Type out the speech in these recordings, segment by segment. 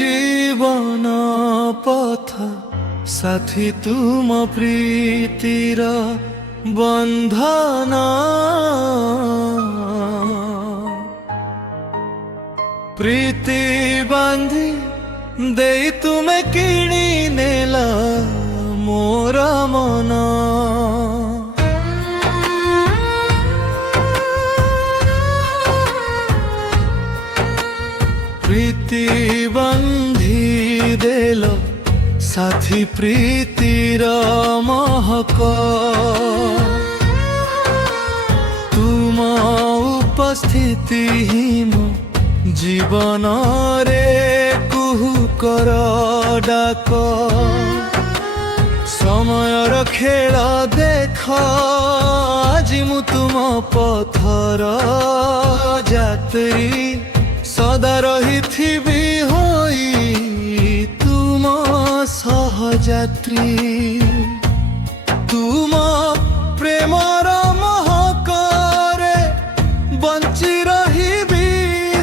जीवन पथ साथी तुम प्रीतिर बंधन प्रीति बांधी दे तुमे किणी नेला मोर मन प्रीति बांधी देल साथी प्रीतिर महक तुम उपस्थिति ही मो जीवन रे कुहुकर डाक समयर खेल देख आज मु तुम पथर यात्री सदा रही होई तुम सहयात्री तुम प्रेमर महकरे बंची रही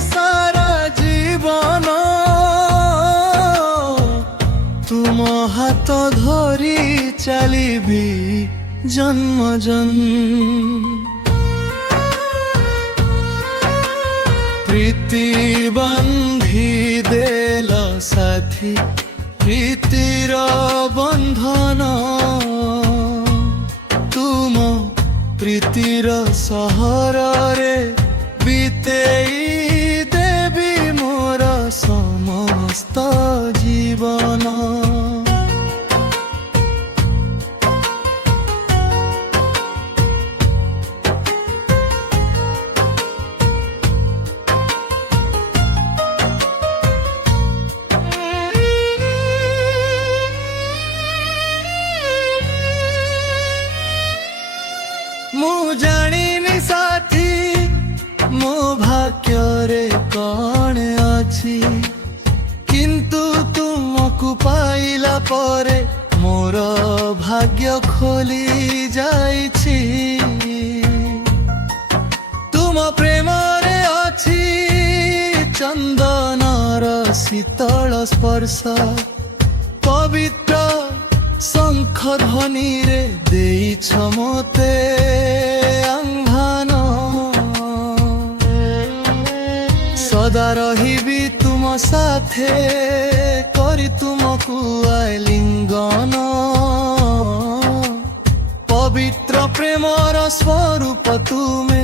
सारा जीवन तुम हाथ धरी चली जन्म जन्म प्रीति बांधी देल साथी प्रीतिर बंधन तुम प्रीतिर सहर रे बीतेई देवी मोर समस्त जीवन मु जानी साथी मो भाग्य रे कौन अच्छी किंतु तुमको पाइला परे मोर भाग्य खोली जाइछि तुम प्रेम रे अच्छी चंदनर शीतल स्पर्श पवित्र शंख ध्वनि रे देइछ मोते आह्वान सदा रहिबी तुम साथे करी तुमको आलिंगन पवित्र प्रेमर स्वरूप तुमे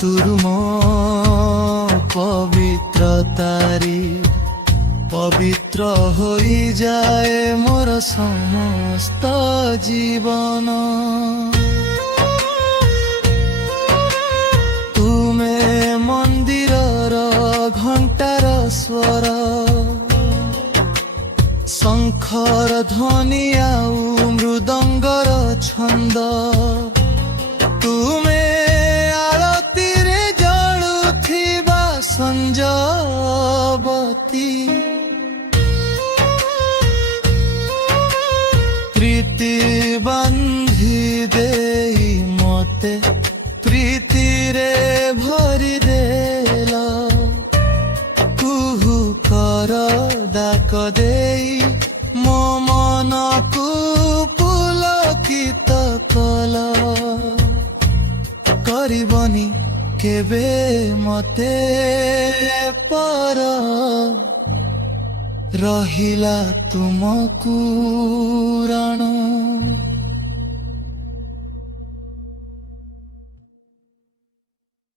तुरुम पवित्रतारी पवित्र होई जाए मोर समस्त जीवन तुमे मंदिरर घंटार स्वर शंखर ध्वनि आउ मृदंगर छंद तुमे आरती रे जळुथिबा संजबती प्रीति बांधी देई मते प्रीति रे भरी देला कुहु कर डाक देई मो मन को पुलकित कला करिबनी केबे मते पर रहिला तुमको राण।